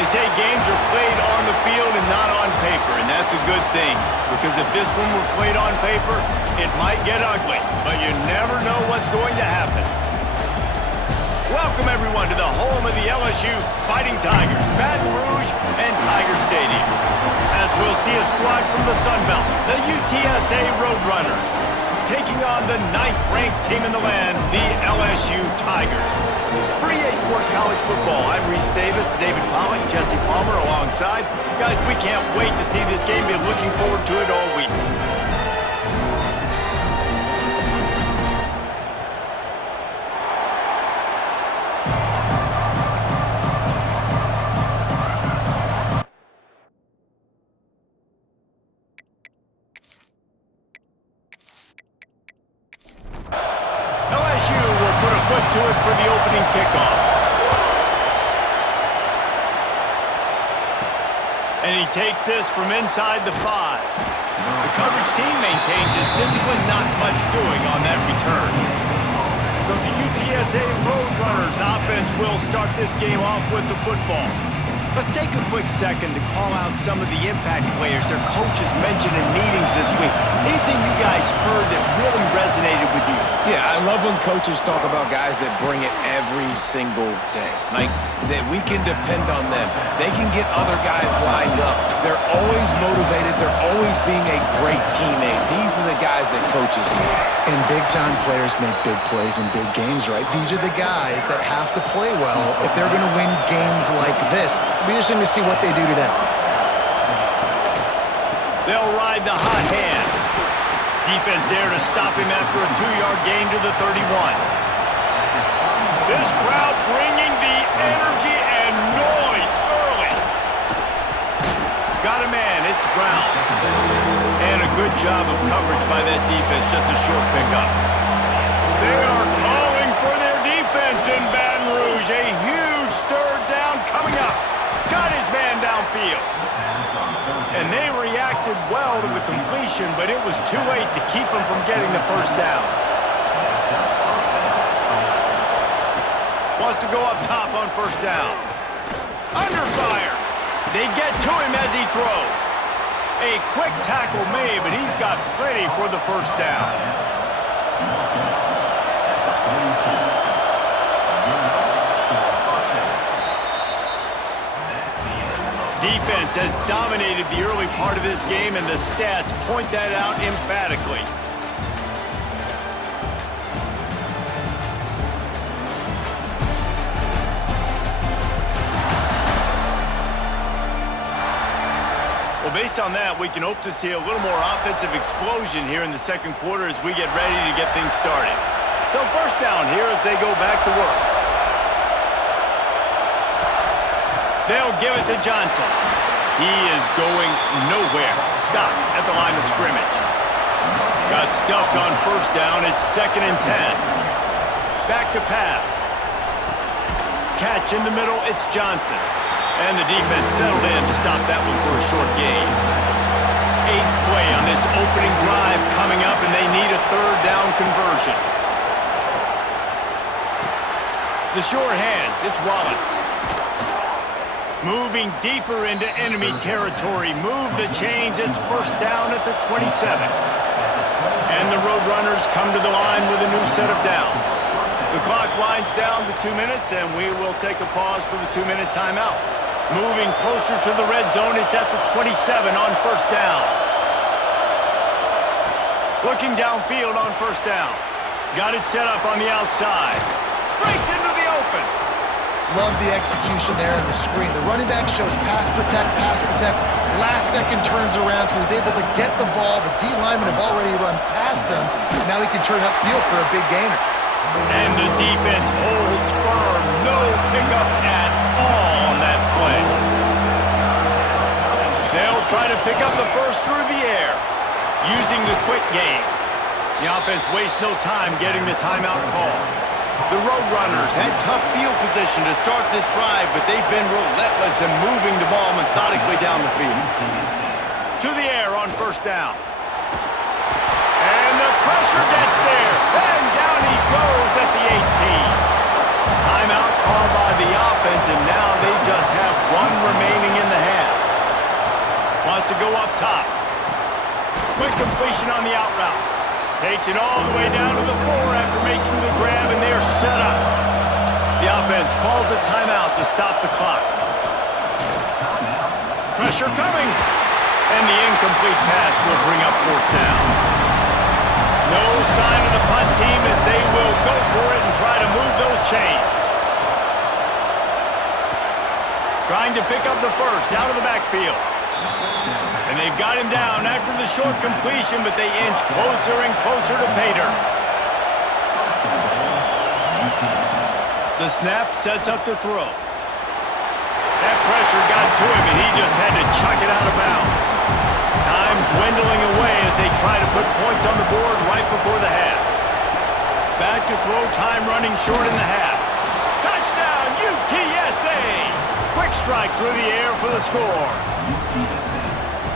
They say games are played on the field and not on paper, and that's a good thing. Because if this one were played on paper, it might get ugly. But you never know what's going to happen. Welcome, everyone, to the home of the LSU Fighting Tigers, Baton Rouge and Tiger Stadium. As we'll see a squad from the Sun Belt, the UTSA Roadrunners, taking on the 9th-ranked team in the land, the LSU Tigers. For EA Sports College Football, I'm Reese Davis, David Pollock, Jesse Palmer alongside. Guys, we can't wait to see this game. Been looking forward to it all week. To it for the opening kickoff. And he takes this from inside the 5. The coverage team maintains his discipline, not much doing on that return. So the UTSA Roadrunners offense will start this game off with the football. Let's take a quick second to call out some of the impact players their coaches mentioned in meetings this week. Anything you guys heard that really resonated with you? Yeah, I love when coaches talk about guys that bring it every single day. Like, that we can depend on them. They can get other guys lined up. They're always motivated. They're always being a great teammate. These are the guys that coaches need. And big-time players make big plays in big games, right? These are the guys that have to play well if they're going to win games like this. It'll be interesting to see what they do today. They'll ride the hot hand. Defense there to stop him after a 2-yard gain to the 31. This crowd bringing the energy and noise early. Got a man, it's Brown. And a good job of coverage by that defense, just a short pickup. They are calling for their defense in Baton Rouge. A huge third down coming up. Got his man downfield. And they reacted well to the completion, but it was too late to keep him from getting the first down. Wants to go up top on first down. Under fire. They get to him as he throws. A quick tackle made, but he's got plenty for the first down. Defense has dominated the early part of this game, and the stats point that out emphatically. Well, based on that, we can hope to see a little more offensive explosion here in the second quarter as we get ready to get things started. So first down here as they go back to work. They'll give it to Johnson. He is going nowhere. Stop at the line of scrimmage. Got stuffed on first down. It's 2nd and 10. Back to pass. Catch in the middle. It's Johnson. And the defense settled in to stop that one for a short gain. 8th play on this opening drive coming up, and they need a third down conversion. The short hands. It's Wallace. Moving deeper into enemy territory. Move the chains. It's first down at the 27. And the Roadrunners come to the line with a new set of downs. The clock winds down to 2 minutes, and we will take a pause for the 2-minute timeout. Moving closer to the red zone. It's at the 27 on first down. Looking downfield on first down. Got it set up on the outside. Breaks into the open. Love the execution there in the screen. The running back shows pass protect. Last second turns around, so he's able to get the ball. The D linemen have already run past him. Now he can turn upfield for a big gainer. And the defense holds firm. No pickup at all on that play. They'll try to pick up the first through the air, using the quick game. The offense wastes no time getting the timeout call. The Roadrunners had tough field position to start this drive, but they've been relentless in moving the ball methodically down the field. To the air on first down. And the pressure gets there. And down he goes at the 18. Timeout called by the offense, and now they just have one remaining. to go up top. Quick completion on the out route. Takes it all the way down to the 4 after making the grab, and they're set up. The offense calls a timeout to stop the clock. Pressure coming. And the incomplete pass will bring up 4th down. No sign of the punt team as they will go for it and try to move those chains. Trying to pick up the first out of the backfield. And they've got him down after the short completion, but they inch closer and closer to pay dirt. The snap sets up to throw. That pressure got to him, and he just had to chuck it out of bounds. Time dwindling away as they try to put points on the board right before the half. Back to throw, time running short in the half. Touchdown, UTSA! Quick strike through the air for the score.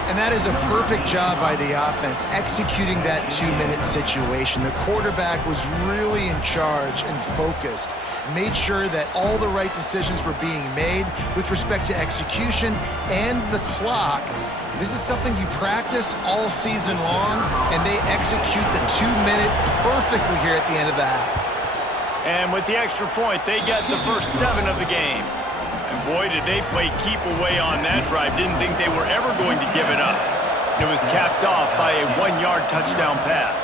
And that is a perfect job by the offense, executing that 2-minute situation. The quarterback was really in charge and focused. Made sure that all the right decisions were being made with respect to execution and the clock. This is something you practice all season long, and they execute the 2-minute perfectly here at the end of the half. And with the extra point, they get the first 7 of the game. And boy, did they play keep away on that drive. Didn't think they were ever going to give it up. It was capped off by a 1-yard touchdown pass.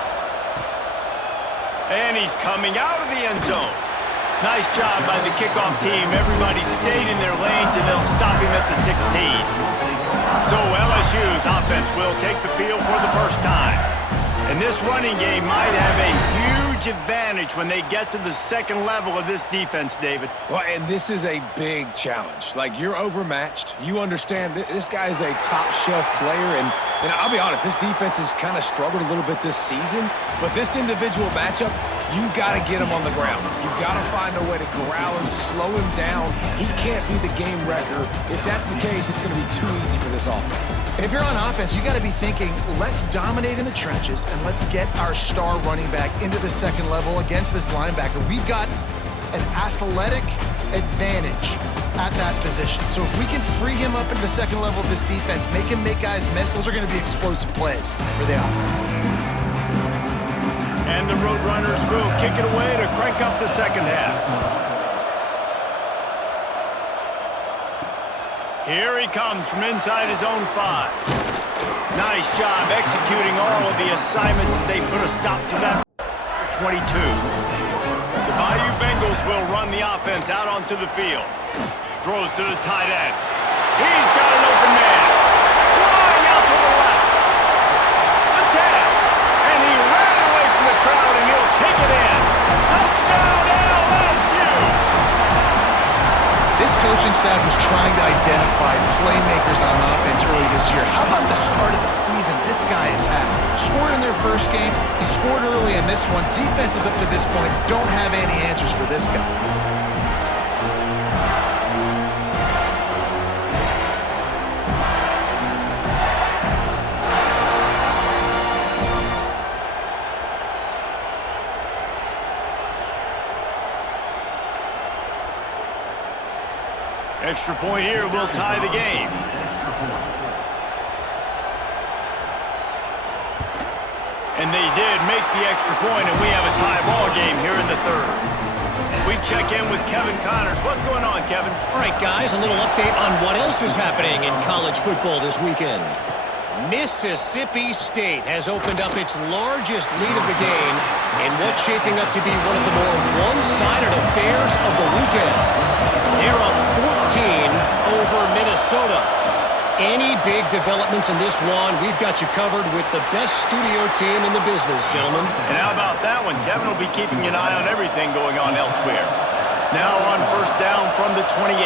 And he's coming out of the end zone. Nice job by the kickoff team. Everybody stayed in their lanes, and they'll stop him at the 16. So LSU's offense will take the field for the first time. And this running game might have a huge advantage when they get to the second level of this defense, David. Well, and this is a big challenge. Like, you're overmatched. You understand this guy is a top-shelf player, and I'll be honest, this defense has kind of struggled a little bit this season, but this individual matchup, you got to get him on the ground. You got to find a way to corral him, slow him down. He can't be the game wrecker. If that's the case, it's going to be too easy for this offense. And if you're on offense, you got to be thinking, let's dominate in the trenches and let's get our star running back into the second level against this linebacker. We've got an athletic advantage at that position. So if we can free him up into the second level of this defense, make him make guys miss, those are going to be explosive plays for the offense. And the Roadrunners will kick it away to crank up the second half. Here he comes from inside his own 5. Nice job executing all of the assignments as they put a stop to that 22. The Bayou Bengals will run the offense out onto the field. Throws to the tight end. He's got an open man. Flying out to the left. The tap. And he ran away from the crowd, and he'll take it in. Touchdown LSU! This coaching staff was trying to identify playmakers on offense early this year. How about the start of the season this guy has had? Scored in their first game. He scored early in this one. Defenses up to this point don't have any answers for this guy. Extra point here will tie the game. And they did make the extra point, and we have a tie ball game here in the third. We check in with Kevin Connors. What's going on, Kevin? All right, guys, a little update on what else is happening in college football this weekend. Mississippi State has opened up its largest lead of the game in what's shaping up to be one of the more one-sided affairs of the weekend. They're up 14 over Minnesota. Any big developments in this one, we've got you covered with the best studio team in the business, gentlemen. And how about that one? Kevin will be keeping an eye on everything going on elsewhere. Now on first down from the 28.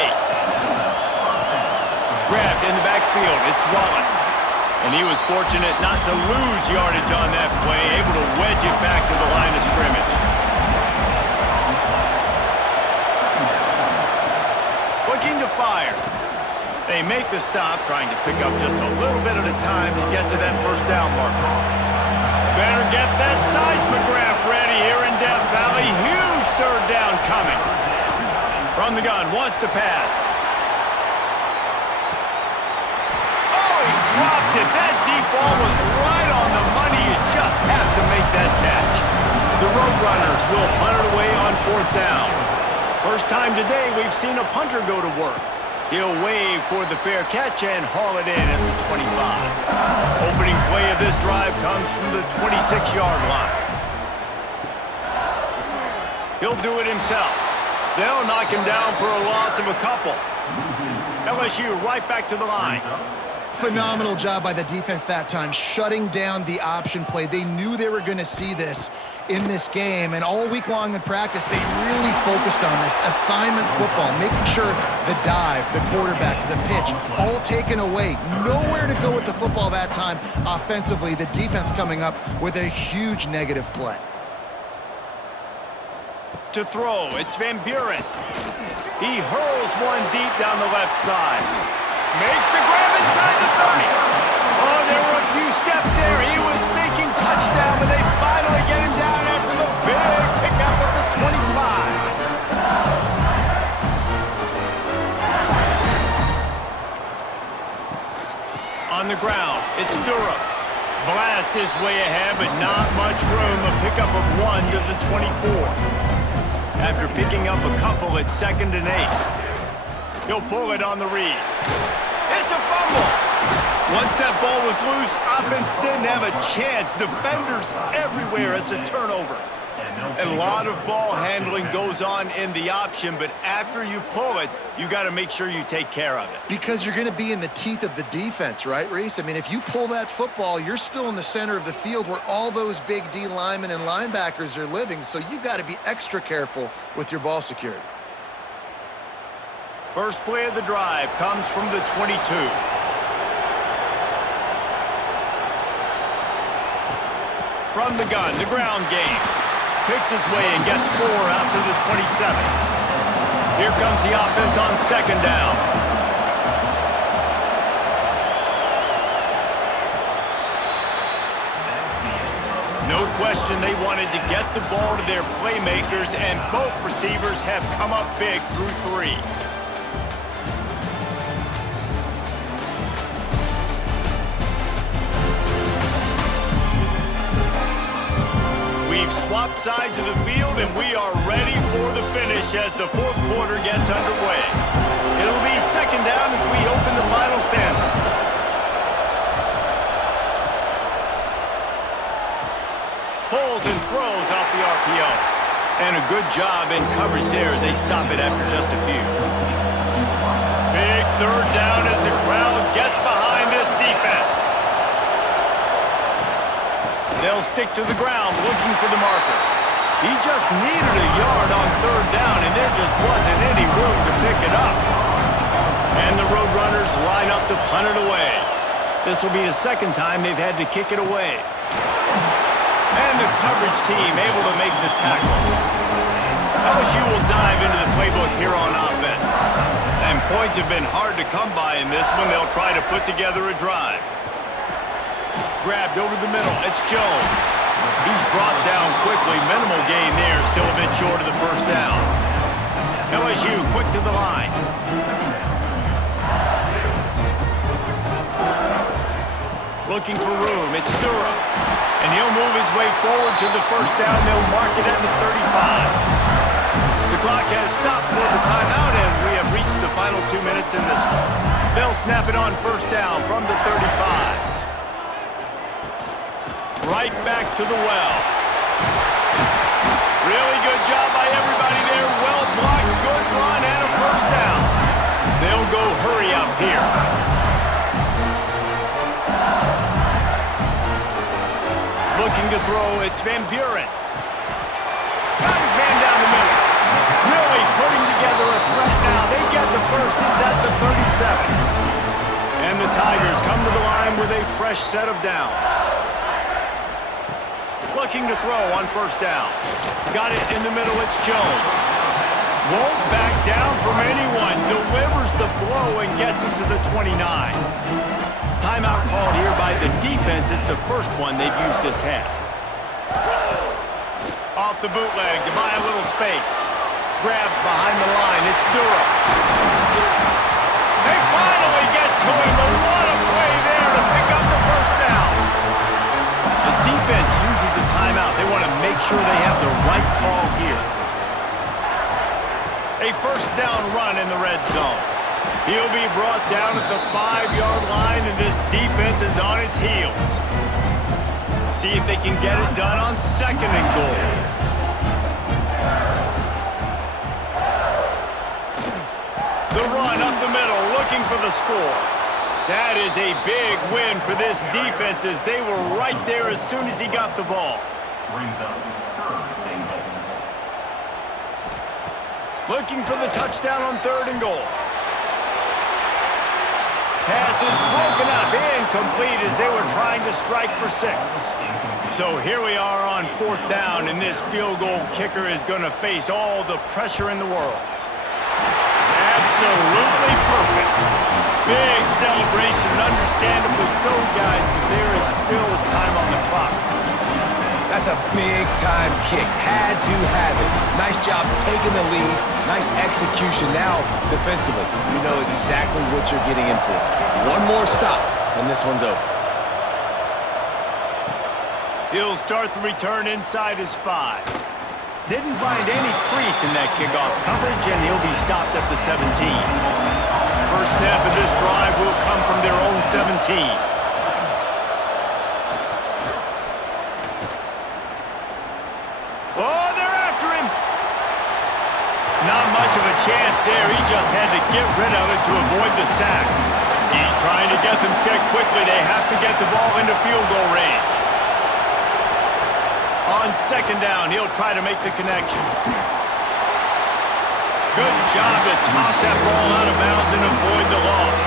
Grabbed in the backfield. It's Wallace. And he was fortunate not to lose yardage on that play, able to wedge it back to the line of scrimmage. Looking to fire. They make the stop, trying to pick up just a little bit at a time to get to that first down marker. Better get that seismograph ready here in Death Valley. Huge third down coming. From the gun, wants to pass. Oh, he dropped it. That deep ball was right on the money. You just have to make that catch. The Roadrunners will punt it away on 4th down. First time today we've seen a punter go to work. He'll wave for the fair catch and haul it in at the 25. Opening play of this drive comes from the 26-yard line. He'll do it himself. They'll knock him down for a loss of a couple. LSU right back to the line. Phenomenal job by the defense that time, shutting down the option play. They knew they were going to see this in this game, and all week long in practice, they really focused on this assignment football, making sure the dive, the quarterback, the pitch, all taken away. Nowhere to go with the football that time offensively. The defense coming up with a huge negative play. To throw, it's Van Buren. He hurls one deep down the left side. Makes the grab inside the 30. Oh, there were a few steps there. He was thinking touchdown, but they finally get him down after the big pickup at the 25. On the ground, it's Durham. Blast his way ahead, but not much room. A pickup of 1 to the 24. After picking up a couple at 2nd and 8. He'll pull it on the read. It's a fumble. Once that ball was loose, offense didn't have a chance. Defenders everywhere. It's a turnover. A lot of ball handling goes on in the option, but after you pull it, you got to make sure you take care of it. Because you're going to be in the teeth of the defense, right, Reese? I mean, if you pull that football, you're still in the center of the field where all those big D linemen and linebackers are living, so you've got to be extra careful with your ball security. First play of the drive comes from the 22. From the gun, the ground game. Picks his way and gets 4 out to the 27. Here comes the offense on 2nd down. No question they wanted to get the ball to their playmakers, and both receivers have come up big through 3. We've swapped sides of the field, and we are ready for the finish as the 4th quarter gets underway. It'll be 2nd down as we open the final stanza. Pulls and throws off the RPO. And a good job in coverage there as they stop it after just a few. Big 3rd down as the crowd gets behind this defense. They'll stick to the ground looking for the marker. He just needed a yard on 3rd down, and there just wasn't any room to pick it up. And the Roadrunners line up to punt it away. This will be the 2nd time they've had to kick it away. And the coverage team able to make the tackle. LSU will dive into the playbook here on offense. And points have been hard to come by in this one. They'll try to put together a drive. Grabbed over the middle. It's Jones. He's brought down quickly. Minimal gain there. Still a bit short of the 1st down. LSU quick to the line. Looking for room. It's Durham. And he'll move his way forward to the 1st down. They'll mark it at the 35. The clock has stopped for the timeout, and we have reached the final 2 minutes in this one. They'll snap it on 1st down from the 35. Right back to the well. Really good job by everybody there. Well blocked, good run, and a 1st down. They'll go hurry up here. Looking to throw, it's Van Buren. Got his man down the middle. Really putting together a threat now. They get the 1st, it's at the 37. And the Tigers come to the line with a fresh set of downs. Looking to throw on 1st down. Got it in the middle, it's Jones. Won't back down from anyone. Delivers the blow and gets it to the 29. Timeout called here by the defense. It's the 1st one they've used this half. Off the bootleg to buy a little space. Grabbed behind the line, it's Durham. They finally get to him, but what a play there to A first down run in the red zone. He'll be brought down at the 5-yard line, and this defense is on its heels. See if they can get it done on 2nd and goal. The run up the middle, looking for the score. That is a big win for this defense as they were right there as soon as he got the ball. Looking for the touchdown on 3rd and goal. Pass is broken up, incomplete as they were trying to strike for 6. So here we are on 4th down, and this field goal kicker is going to face all the pressure in the world. Absolutely perfect. Big celebration, understandably so, guys, but there is still time on the clock. That's a big-time kick. Had to have it. Nice job taking the lead. Nice execution. Now, defensively, you know exactly what you're getting in for. One more stop, and this one's over. He'll start the return inside his 5. Didn't find any crease in that kickoff coverage, and he'll be stopped at the 17. First snap of this drive will come from their own 17. Oh, they're after him. Not much of a chance there. He just had to get rid of it to avoid the sack. He's trying to get them set quickly. They have to get the ball into field goal range. On 2nd down, he'll try to make the connection. Good job to toss that ball out of bounds and avoid the loss.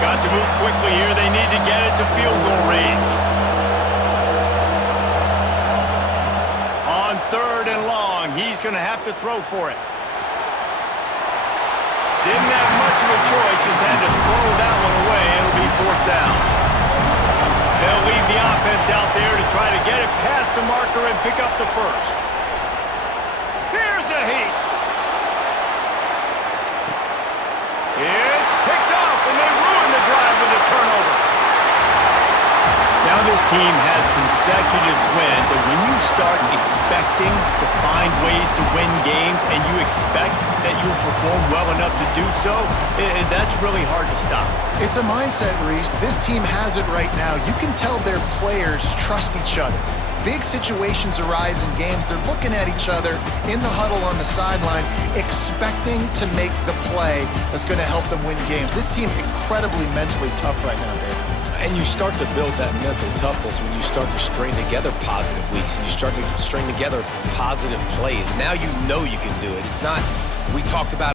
Got to move quickly here. They need to get it to field goal range. On 3rd and long, he's going to have to throw for it. Didn't have much of a choice, just had to throw that one away. It'll be 4th down. They'll leave the offense out there to try to get it past the marker and pick up the first. Here's a heat. It's picked off, and they ruin the drive with a turnover. Now this team has consecutive wins, and when you start expecting to find ways to win games and you expect that you'll perform well enough to do so, that's really hard to stop. It's a mindset, Reese. This team has it right now. You can tell their players trust each other. Big situations arise in games. They're looking at each other in the huddle on the sideline, expecting to make the play that's going to help them win games. This team incredibly mentally tough right now, Dave. And you start to build that mental toughness when you start to string together positive weeks and you start to string together positive plays. Now you know you can do it. It's not, we talked about